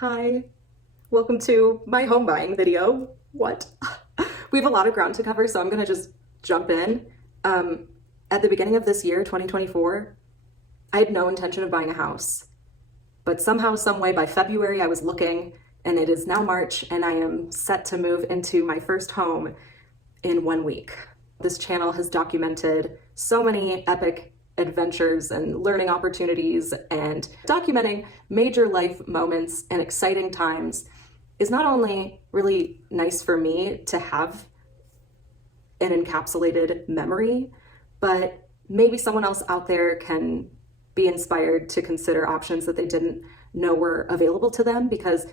Hi, welcome to my home buying video. What? We have a lot of ground to cover, so I'm gonna just jump in. At the beginning of this year, 2024, I had no intention of buying a house, but somehow, some way by February, I was looking, and it is now March, and I am set to move into my first home in 1 week. This channel has documented so many epic adventures and learning opportunities, and documenting major life moments and exciting times is not only really nice for me to have an encapsulated memory, but maybe someone else out there can be inspired to consider options that they didn't know were available to them, because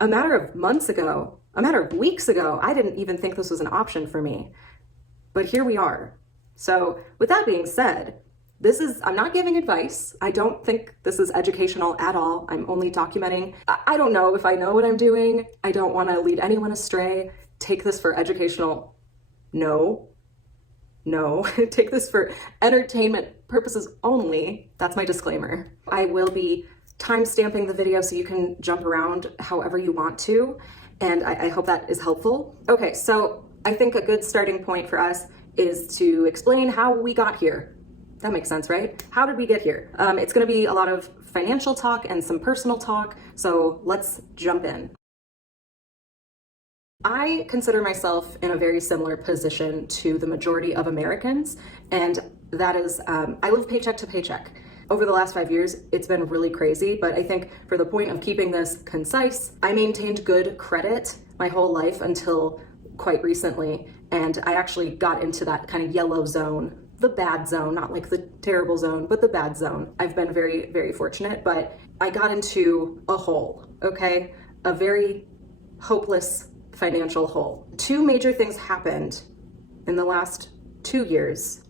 a matter of months ago, a matter of weeks ago, I didn't even think this was an option for me. But here we are. So with that being said, I'm not giving advice. I don't think this is educational at all. I'm only documenting. I don't know if I know what I'm doing. I don't want to lead anyone astray. Take this for educational. No. Take this for entertainment purposes only. That's my disclaimer. I will be time-stamping the video so you can jump around however you want to, and I hope that is helpful. Okay, so I think a good starting point for us is to explain how we got here. That makes sense, right? How did we get here? It's gonna be a lot of financial talk and some personal talk, so let's jump in. I consider myself in a very similar position to the majority of Americans, and that is, I live paycheck to paycheck. Over the last 5 years, it's been really crazy, but I think for the point of keeping this concise, I maintained good credit my whole life until quite recently, and I actually got into that kind of yellow zone, the bad zone, not like the terrible zone, but the bad zone. I've been very, very fortunate, but I got into a hole, okay? A very hopeless financial hole. Two major things happened in the last 2 years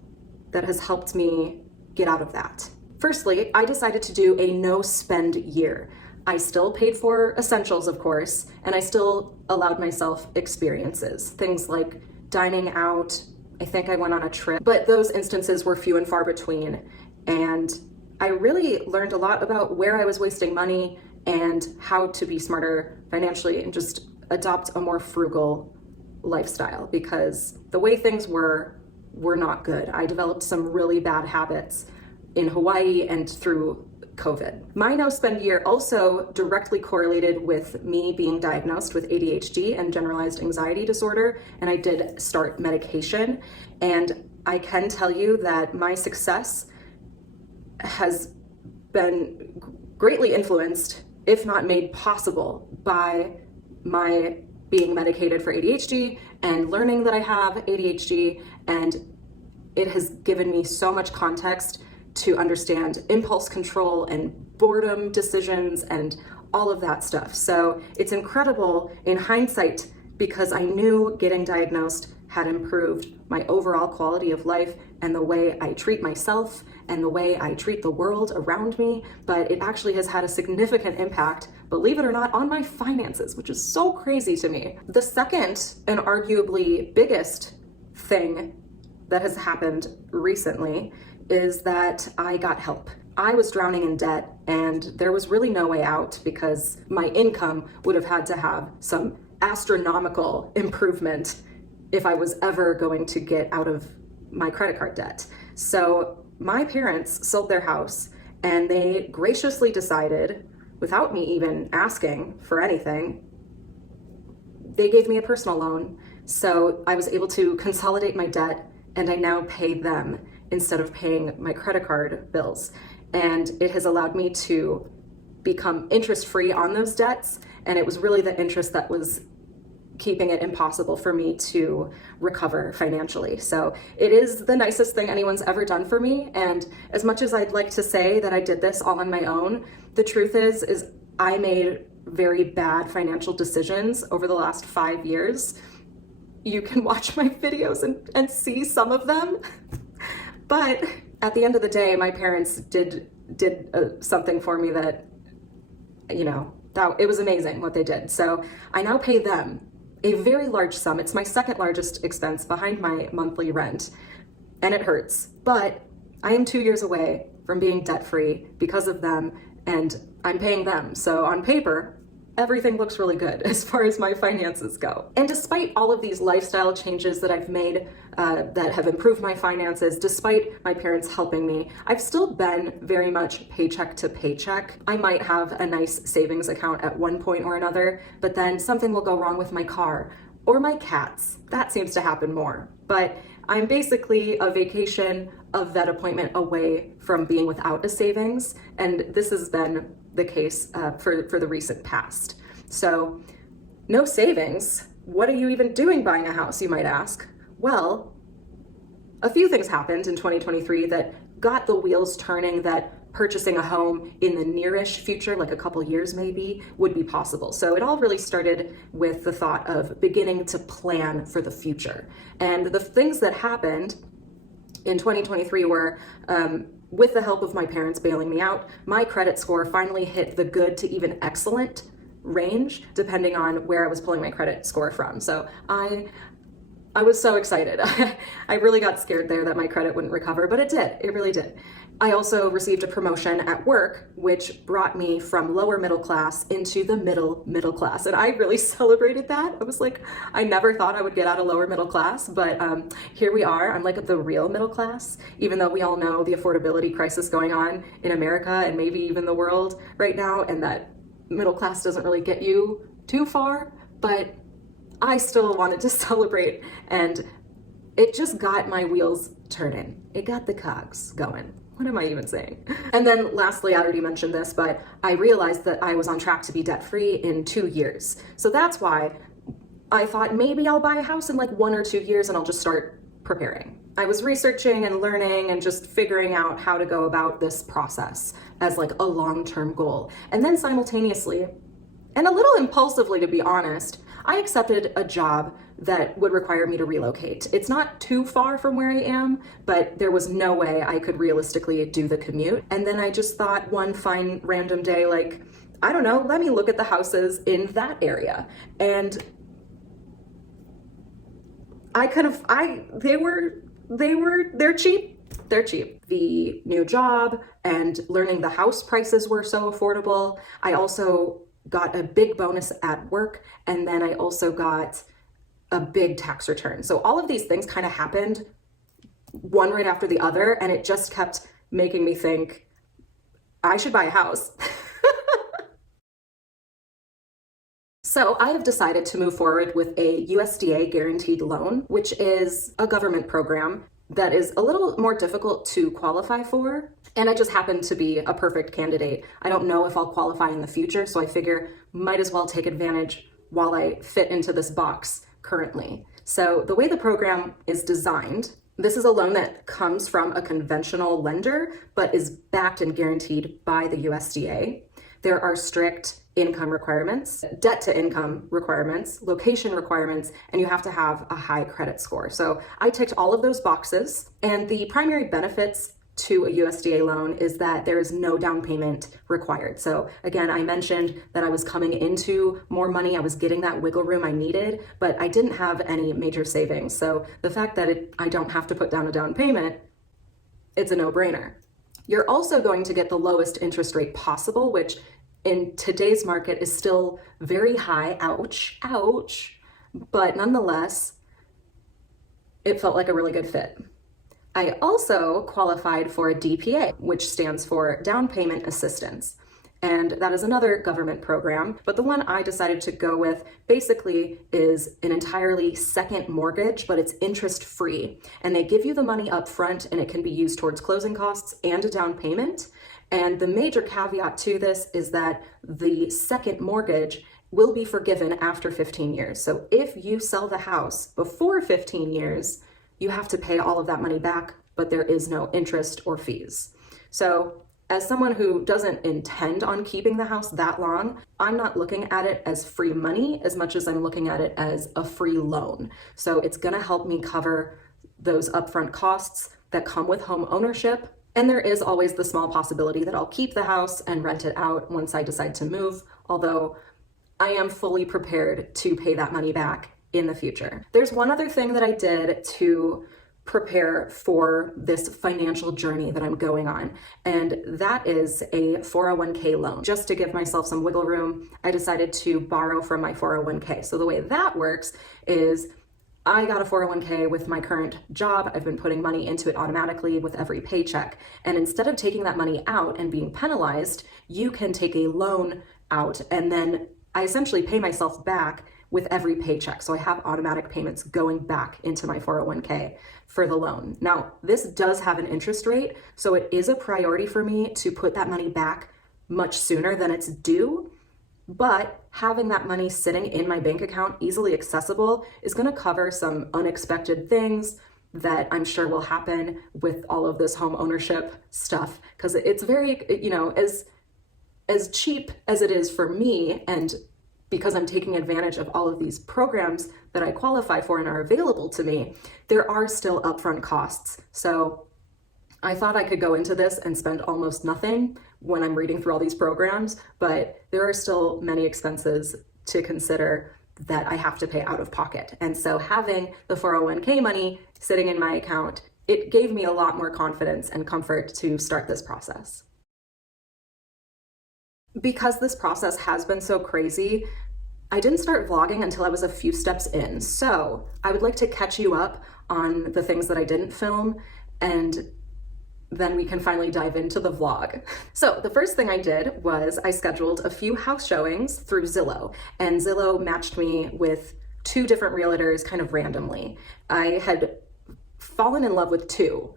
that has helped me get out of that. Firstly, I decided to do a no-spend year. I still paid for essentials, of course, and I still allowed myself experiences, things like dining out. I think I went on a trip, but those instances were few and far between. And I really learned a lot about where I was wasting money and how to be smarter financially and just adopt a more frugal lifestyle, because the way things were not good. I developed some really bad habits in Hawaii and through COVID. My no-spend year also directly correlated with me being diagnosed with ADHD and generalized anxiety disorder, and I did start medication. And I can tell you that my success has been greatly influenced, if not made possible, by my being medicated for ADHD and learning that I have ADHD, and it has given me so much context to understand impulse control and boredom decisions and all of that stuff. So it's incredible in hindsight, because I knew getting diagnosed had improved my overall quality of life and the way I treat myself and the way I treat the world around me, but it actually has had a significant impact, believe it or not, on my finances, which is so crazy to me. The second and arguably biggest thing that has happened recently is that I got help. I was drowning in debt, and there was really no way out, because my income would have had to have some astronomical improvement if I was ever going to get out of my credit card debt. So my parents sold their house, and they graciously decided, without me even asking for anything, they gave me a personal loan. So I was able to consolidate my debt, and I now pay them instead of paying my credit card bills. And it has allowed me to become interest-free on those debts. And it was really the interest that was keeping it impossible for me to recover financially. So it is the nicest thing anyone's ever done for me. And as much as I'd like to say that I did this all on my own, the truth is I made very bad financial decisions over the last 5 years. You can watch my videos and see some of them. But at the end of the day, my parents did something for me that, that it was amazing what they did. So I now pay them a very large sum. It's my second largest expense behind my monthly rent, and it hurts. But I am 2 years away from being debt-free because of them, and I'm paying them. So on paper, everything looks really good as far as my finances go. And despite all of these lifestyle changes that I've made that have improved my finances, despite my parents helping me, I've still been very much paycheck to paycheck. I might have a nice savings account at one point or another, but then something will go wrong with my car or my cats. That seems to happen more. But I'm basically a vacation, a vet appointment away from being without a savings, and this has been the case for the recent past. So, no savings. What are you even doing buying a house, you might ask? Well, a few things happened in 2023 that got the wheels turning that purchasing a home in the nearish future, like a couple years maybe, would be possible. So it all really started with the thought of beginning to plan for the future. And the things that happened in 2023 were, with the help of my parents bailing me out, my credit score finally hit the good to even excellent range, depending on where I was pulling my credit score from. So I was so excited. I really got scared there that my credit wouldn't recover, but it did. It really did. I also received a promotion at work, which brought me from lower middle class into the middle class. And I really celebrated that. I was like, I never thought I would get out of lower middle class, but here we are. I'm like the real middle class, even though we all know the affordability crisis going on in America and maybe even the world right now, and that middle class doesn't really get you too far, but I still wanted to celebrate, and it just got my wheels turning. It got the cogs going. What am I even saying? And then lastly, I already mentioned this, but I realized that I was on track to be debt-free in 2 years. So that's why I thought maybe I'll buy a house in like 1 or 2 years and I'll just start preparing. I was researching and learning and just figuring out how to go about this process as like a long-term goal. And then simultaneously, and a little impulsively to be honest, I accepted a job that would require me to relocate. It's not too far from where I am, but there was no way I could realistically do the commute. And then I just thought one fine random day, like, I don't know, let me look at the houses in that area. And they're cheap. They're cheap. The new job and learning the house prices were so affordable. I also got a big bonus at work, and then I also got a big tax return. So all of these things kind of happened one right after the other, and it just kept making me think, I should buy a house. So I have decided to move forward with a USDA guaranteed loan, which is a government program that is a little more difficult to qualify for. And I just happen to be a perfect candidate. I don't know if I'll qualify in the future, so I figure might as well take advantage while I fit into this box currently. So the way the program is designed, this is a loan that comes from a conventional lender, but is backed and guaranteed by the USDA. There are strict income requirements, debt to income requirements, location requirements, and you have to have a high credit score. So I ticked all of those boxes, and the primary benefits to a USDA loan is that there is no down payment required. So again, I mentioned that I was coming into more money, I was getting that wiggle room I needed, but I didn't have any major savings. So the fact that I don't have to put down a down payment, it's a no-brainer. You're also going to get the lowest interest rate possible, which in today's market is still very high, ouch, but nonetheless, it felt like a really good fit. I also qualified for a DPA, which stands for Down Payment Assistance. And that is another government program, but the one I decided to go with basically is an entirely second mortgage, but it's interest-free. And they give you the money up front, and it can be used towards closing costs and a down payment. And the major caveat to this is that the second mortgage will be forgiven after 15 years. So if you sell the house before 15 years, you have to pay all of that money back, but there is no interest or fees. So as someone who doesn't intend on keeping the house that long, I'm not looking at it as free money as much as I'm looking at it as a free loan. So it's gonna help me cover those upfront costs that come with home ownership. And there is always the small possibility that I'll keep the house and rent it out once I decide to move, although I am fully prepared to pay that money back in the future. There's one other thing that I did to prepare for this financial journey that I'm going on. And that is a 401k loan. Just to give myself some wiggle room, I decided to borrow from my 401k. So the way that works is I got a 401k with my current job. I've been putting money into it automatically with every paycheck. And instead of taking that money out and being penalized, you can take a loan out, and then I essentially pay myself back with every paycheck. So I have automatic payments going back into my 401k for the loan. Now, this does have an interest rate, so it is a priority for me to put that money back much sooner than it's due. But having that money sitting in my bank account, easily accessible, is going to cover some unexpected things that I'm sure will happen with all of this home ownership stuff. Because it's very, as cheap as it is for me, and because I'm taking advantage of all of these programs that I qualify for and are available to me, there are still upfront costs. So I thought I could go into this and spend almost nothing when I'm reading through all these programs, but there are still many expenses to consider that I have to pay out of pocket. And so having the 401k money sitting in my account, it gave me a lot more confidence and comfort to start this process. Because this process has been so crazy, I didn't start vlogging until I was a few steps in. So I would like to catch you up on the things that I didn't film, and then we can finally dive into the vlog. So the first thing I did was I scheduled a few house showings through Zillow, and Zillow matched me with 2 different realtors kind of randomly. I had fallen in love with 2,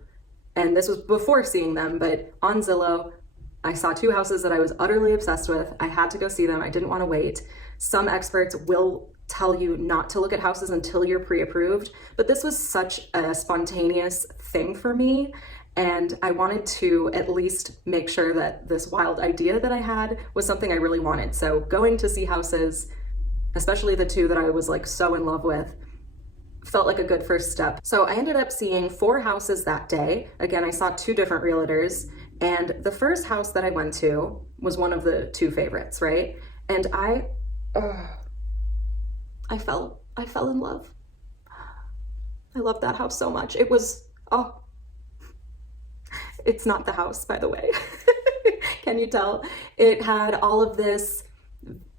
and this was before seeing them, but on Zillow, I saw 2 houses that I was utterly obsessed with. I had to go see them. I didn't want to wait. Some experts will tell you not to look at houses until you're pre-approved, but this was such a spontaneous thing for me, and I wanted to at least make sure that this wild idea that I had was something I really wanted. So going to see houses, especially the 2 that I was like so in love with, felt like a good first step. So I ended up seeing 4 houses that day. Again, I saw 2 different realtors, and the first house that I went to was one of the 2 favorites, right? And I fell in love. I loved that house so much. It was, it's not the house, by the way. Can you tell? It had all of this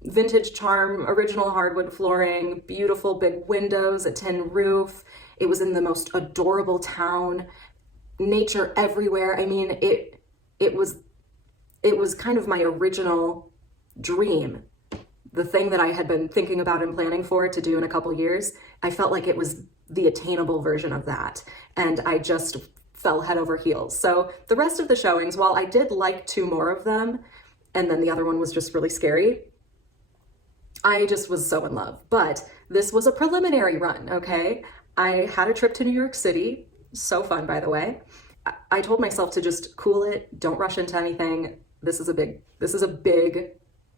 vintage charm, original hardwood flooring, beautiful big windows, a tin roof. It was in the most adorable town, nature everywhere. I mean, it was kind of my original dream. The thing that I had been thinking about and planning for to do in a couple years. I felt like it was the attainable version of that. And I just fell head over heels. So the rest of the showings, while I did like 2 more of them, and then the other one was just really scary, I just was so in love. But this was a preliminary run, okay? I had a trip to New York City. So fun, by the way. I told myself to just cool it. Don't rush into anything. This is a big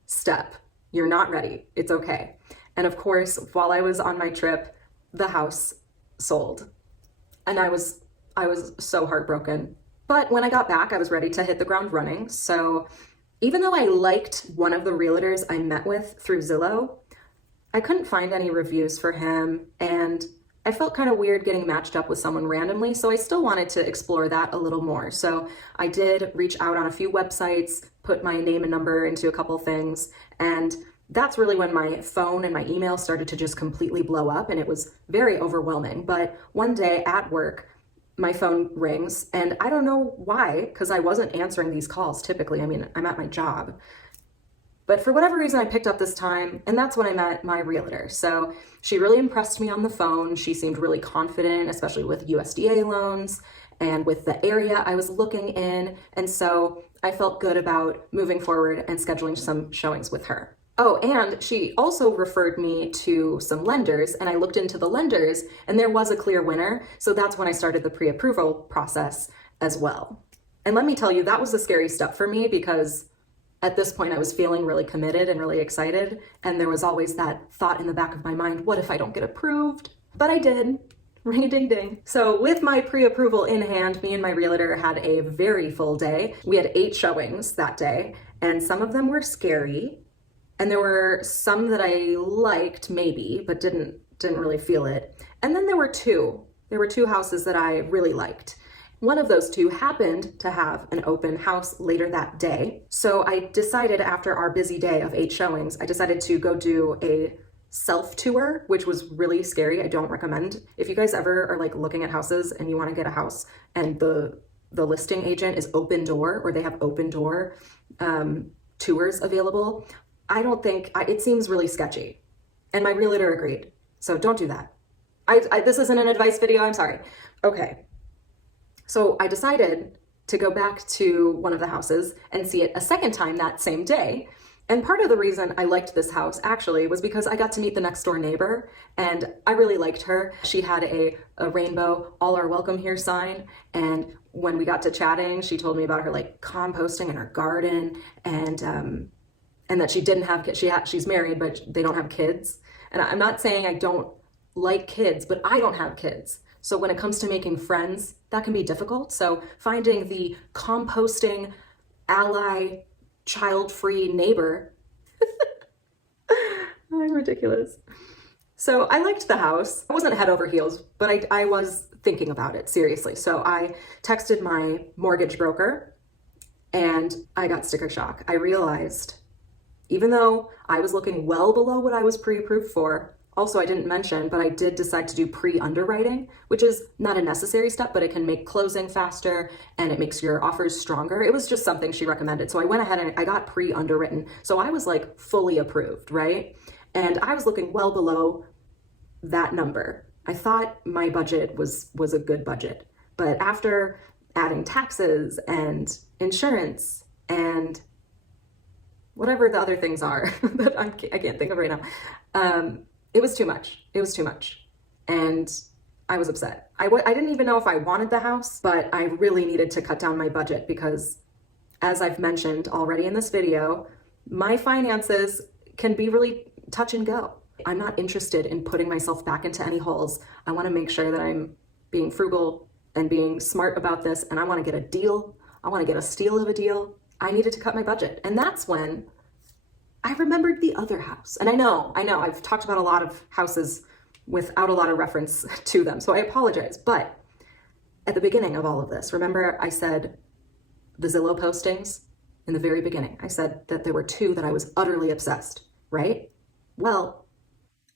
step. You're not ready. It's okay. And of course, while I was on my trip, the house sold. And I was so heartbroken. But when I got back, I was ready to hit the ground running. So even though I liked one of the realtors I met with through Zillow, I couldn't find any reviews for him, and I felt kind of weird getting matched up with someone randomly, so I still wanted to explore that a little more. So I did reach out on a few websites, put my name and number into a couple things, and that's really when my phone and my email started to just completely blow up, and it was very overwhelming. But one day at work, my phone rings, and I don't know why, because I wasn't answering these calls typically. I mean, I'm at my job. But for whatever reason, I picked up this time, and that's when I met my realtor. So she really impressed me on the phone. She seemed really confident, especially with USDA loans and with the area I was looking in. And so I felt good about moving forward and scheduling some showings with her. Oh, and she also referred me to some lenders, and I looked into the lenders, and there was a clear winner. So that's when I started the pre-approval process as well. And let me tell you, that was a scary step for me, because at this point I was feeling really committed and really excited. And there was always that thought in the back of my mind, what if I don't get approved? But I did. Ring a ding ding. So with my pre-approval in hand, me and my realtor had a very full day. We had 8 showings that day, and some of them were scary. And there were some that I liked maybe, but didn't really feel it. And then there were two there were two houses that I really liked. One of those two happened to have an open house later that day. So I decided, after our busy day of 8 showings, I decided to go do a self-tour, which was really scary. I don't recommend. If you guys ever are like looking at houses and you want to get a house and the listing agent is open door, or they have open door tours available, I don't think, it seems really sketchy. And my realtor agreed. So don't do that. This isn't an advice video, I'm sorry. Okay. So I decided to go back to one of the houses and see it a second time that same day. And part of the reason I liked this house actually was because I got to meet the next door neighbor, and I really liked her. She had a rainbow "All are welcome here" sign, and when we got to chatting, she told me about her like composting in her garden, and that she didn't have kids. She's married, but they don't have kids. And I'm not saying I don't like kids, but I don't have kids. So when it comes to making friends, that can be difficult. So finding the composting ally, child-free neighbor. I'm ridiculous. So I liked the house. I wasn't head over heels, but I was thinking about it seriously. So I texted my mortgage broker and I got sticker shock. I realized, even though I was looking well below what I was pre-approved for, also I didn't mention, but I did decide to do pre-underwriting, which is not a necessary step, but it can make closing faster and it makes your offers stronger. It was just something she recommended. So I went ahead and I got pre-underwritten. So I was like fully approved, right? And I was looking well below that number. I thought my budget was a good budget, but after adding taxes and insurance and whatever the other things are that I can't think of right now, it was too much. It was too much. And I was upset. I didn't even know if I wanted the house, but I really needed to cut down my budget because, as I've mentioned already in this video, my finances can be really touch and go. I'm not interested in putting myself back into any holes. I want to make sure that I'm being frugal and being smart about this, and I want to get a deal. I want to get a steal of a deal. I needed to cut my budget. And that's when I remembered the other house. And I know, I've talked about a lot of houses without a lot of reference to them, so I apologize. But at the beginning of all of this, remember I said the Zillow postings in the very beginning, I said that there were 2 that I was utterly obsessed, right? Well,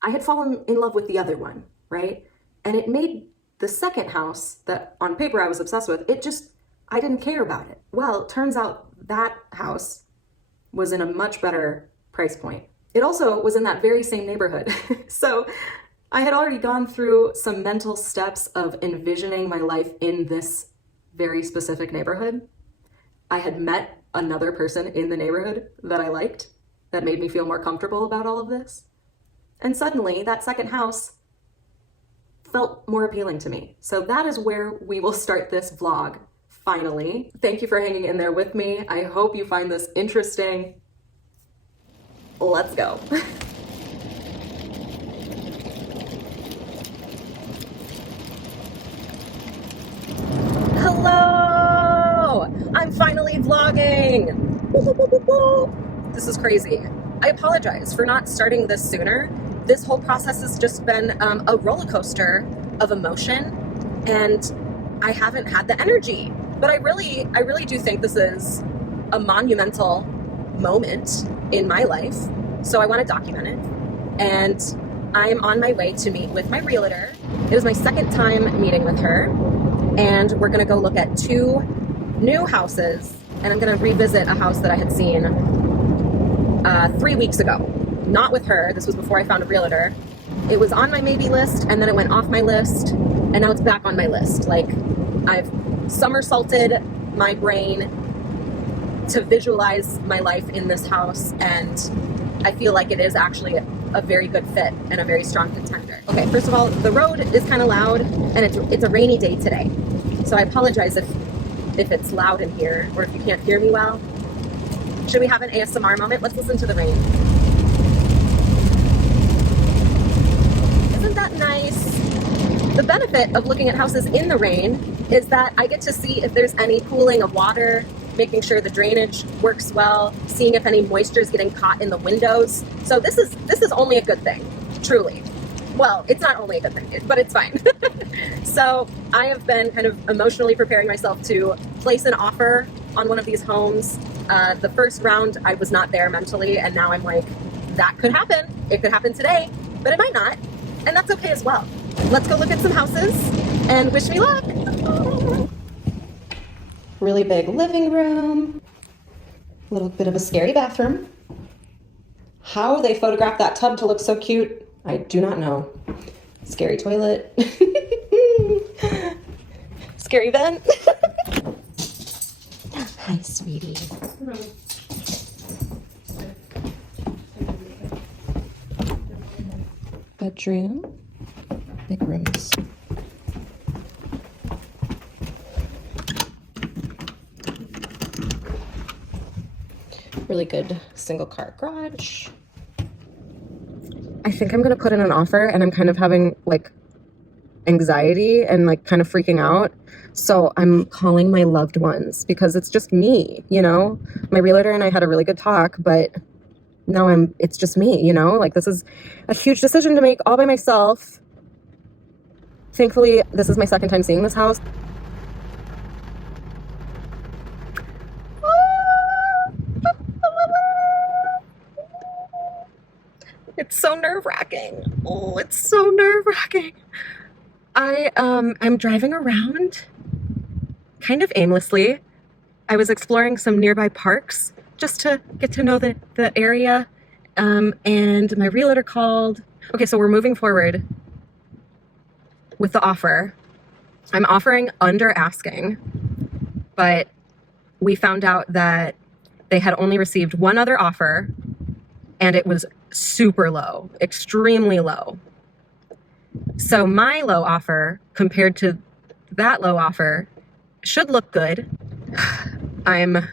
I had fallen in love with the other one, right? And it made the second house that on paper I was obsessed with, I didn't care about it. Well, it turns out that house was in a much better price point. It also was in that very same neighborhood. So I had already gone through some mental steps of envisioning my life in this very specific neighborhood. I had met another person in the neighborhood that I liked, that made me feel more comfortable about all of this. And suddenly that second house felt more appealing to me. So that is where we will start this vlog, finally. Thank you for hanging in there with me. I hope you find this interesting. Let's go. Hello! I'm finally vlogging! This is crazy. I apologize for not starting this sooner. This whole process has just been a roller coaster of emotion, and I haven't had the energy. But I really do think this is a monumental moment in my life, so I want to document it. And I'm on my way to meet with my realtor. It was my second time meeting with her, and we're going to go look at 2 new houses, and I'm going to revisit a house that I had seen 3 weeks ago. Not with her. This was before I found a realtor. It was on my maybe list, and then it went off my list, and now it's back on my list. Like, I've somersaulted my brain to visualize my life in this house, and I feel like it is actually a very good fit and a very strong contender. Okay, first of all, the road is kind of loud, and it's a rainy day today. So I apologize if it's loud in here, or if you can't hear me well. Should we have an ASMR moment? Let's listen to the rain. Isn't that nice? The benefit of looking at houses in the rain is that I get to see if there's any pooling of water, making sure the drainage works well, seeing if any moisture is getting caught in the windows. So this is only a good thing, truly. Well, it's not only a good thing, but it's fine. So I have been kind of emotionally preparing myself to place an offer on one of these homes. The first round, I was not there mentally, and now I'm like, that could happen. It could happen today, but it might not, and that's okay as well. Let's go look at some houses, and wish me luck. Really big living room, a little bit of a scary bathroom. How they photographed that tub to look so cute, I do not know. Scary toilet. Scary vent. Hi, sweetie. Bedroom. Big rooms. Really good single car garage. I think I'm gonna put in an offer, and I'm kind of having like anxiety and like kind of freaking out. So I'm calling my loved ones because it's just me, you know? My realtor and I had a really good talk, but now it's just me, you know? Like, this is a huge decision to make all by myself. Thankfully, this is my second time seeing this house. It's so nerve-wracking. Oh, it's so nerve-wracking. I'm driving around kind of aimlessly. I was exploring some nearby parks just to get to know the area. And my realtor called. Okay, so we're moving forward with the offer. I'm offering under asking, but we found out that they had only received one other offer, and it was super low, extremely low. So my low offer compared to that low offer should look good. I'm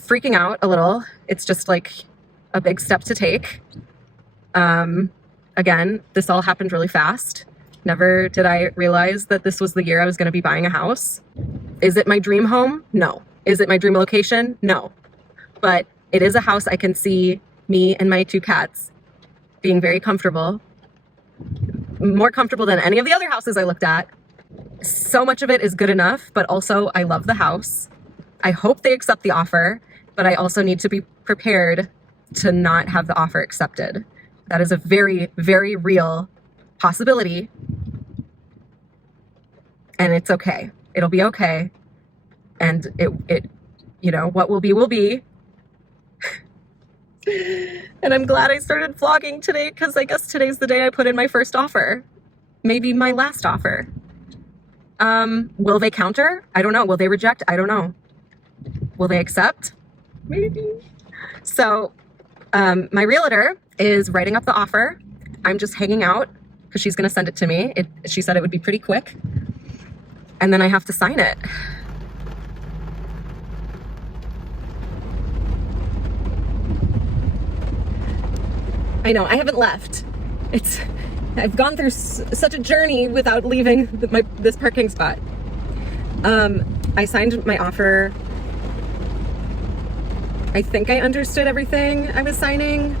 freaking out a little. It's just like a big step to take. Again, this all happened really fast. Never did I realize that this was the year I was going to be buying a house. Is it my dream home? No. Is it my dream location? No. But it is a house I can see me and my 2 cats being very comfortable. More comfortable than any of the other houses I looked at. So much of it is good enough, but also I love the house. I hope they accept the offer, but I also need to be prepared to not have the offer accepted. That is a very, very real possibility. And it's okay. It'll be okay. And it you know, what will be will be. And I'm glad I started vlogging today, because I guess today's the day I put in my first offer. Maybe my last offer. Will they counter? I don't know. Will they reject? I don't know. Will they accept? Maybe. So my realtor is writing up the offer. I'm just hanging out because she's going to send it to me. She said it would be pretty quick. And then I have to sign it. I know, I haven't left. I've gone through such a journey without leaving this parking spot. I signed my offer. I think I understood everything I was signing.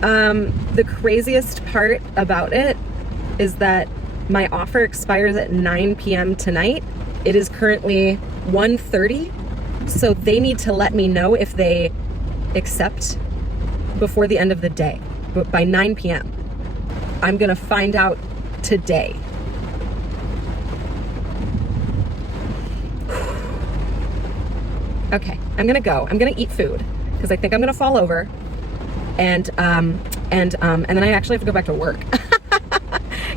The craziest part about it is that my offer expires at 9 p.m. tonight. It is currently 1:30, so they need to let me know if they accept before the end of the day, but by 9 p.m. I'm gonna find out today. Okay, I'm gonna go. I'm gonna eat food because I think I'm gonna fall over, and then I actually have to go back to work.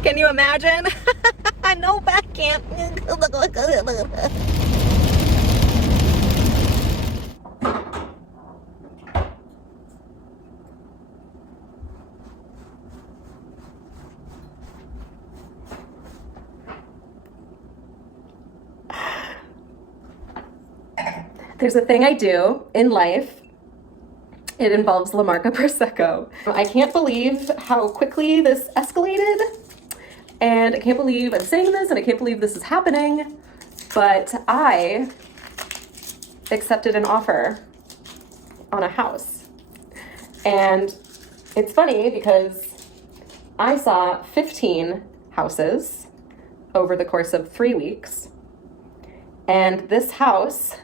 Can you imagine? No, I can't. There's a thing I do in life. It involves La Marca Prosecco. I can't believe how quickly this escalated, and I can't believe I'm saying this, and I can't believe this is happening, but I accepted an offer on a house. And It's funny because I saw 15 houses over the course of 3 weeks, and this house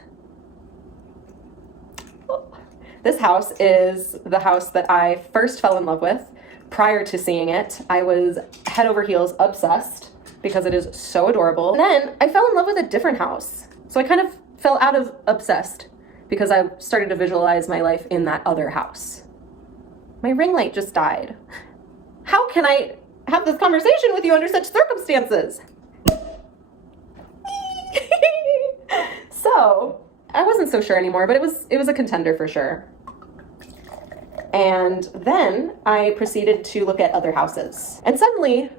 is the house that I first fell in love with. Prior to seeing it, I was head over heels obsessed because it is so adorable. And then I fell in love with a different house. So I kind of fell out of obsessed because I started to visualize my life in that other house. My ring light just died. How can I have this conversation with you under such circumstances? So I wasn't so sure anymore, but it was a contender for sure. And then I proceeded to look at other houses. And suddenly,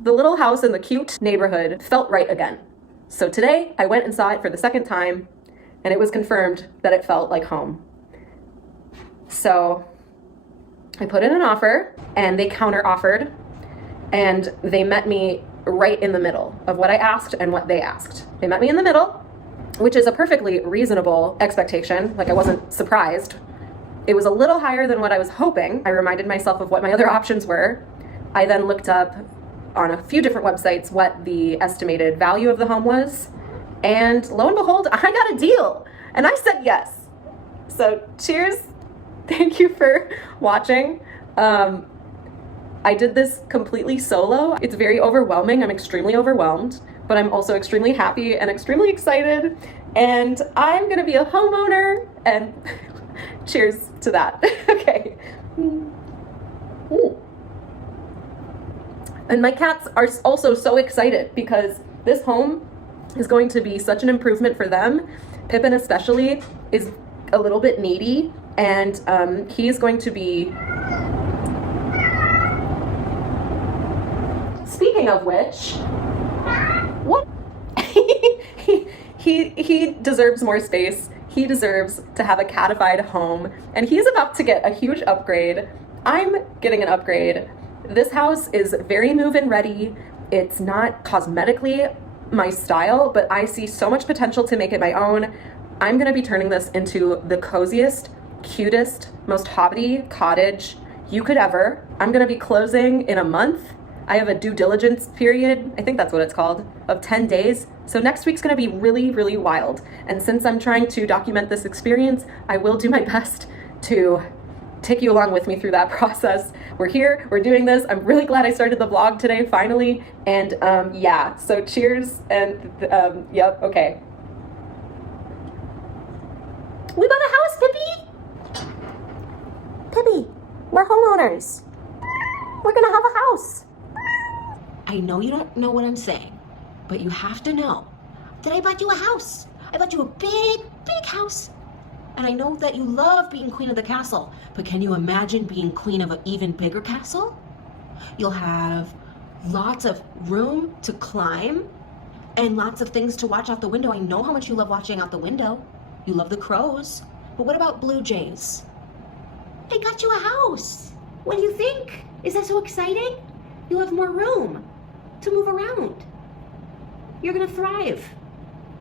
the little house in the cute neighborhood felt right again. So today, I went and saw it for the second time, and it was confirmed that it felt like home. So I put in an offer, and they counter-offered, and they met me right in the middle of what I asked and what they asked. They met me in the middle, which is a perfectly reasonable expectation. Like, I wasn't surprised. It was a little higher than what I was hoping. I reminded myself of what my other options were. I then looked up on a few different websites what the estimated value of the home was. And lo and behold, I got a deal. And I said yes. So cheers. Thank you for watching. I did this completely solo. It's very overwhelming. I'm extremely overwhelmed, but I'm also extremely happy and extremely excited. And I'm gonna be a homeowner, and cheers to that. Okay. Ooh. And my cats are also so excited because this home is going to be such an improvement for them. Pippin especially is a little bit needy, and he is going to be... Speaking of which, what? he deserves more space. He deserves to have a catified home, and he's about to get a huge upgrade. I'm getting an upgrade. This house is very move-in ready. It's not cosmetically my style, but I see so much potential to make it my own. I'm gonna be turning this into the coziest, cutest, most hobbity cottage you could ever. I'm gonna be closing in a month. I have a due diligence period, I think that's what it's called, of 10 days. So next week's gonna be really, really wild. And since I'm trying to document this experience, I will do my best to take you along with me through that process. We're here, we're doing this. I'm really glad I started the vlog today, finally. And yeah, so cheers, and yep, okay. We bought a house, Pippi! Pippi, we're homeowners. We're gonna have a house. I know you don't know what I'm saying, but you have to know that I bought you a house. I bought you a big, big house. And I know that you love being queen of the castle, but can you imagine being queen of an even bigger castle? You'll have lots of room to climb and lots of things to watch out the window. I know how much you love watching out the window. You love the crows, but what about blue jays? I got you a house. What do you think? Is that so exciting? You'll have more room to move around. You're gonna thrive.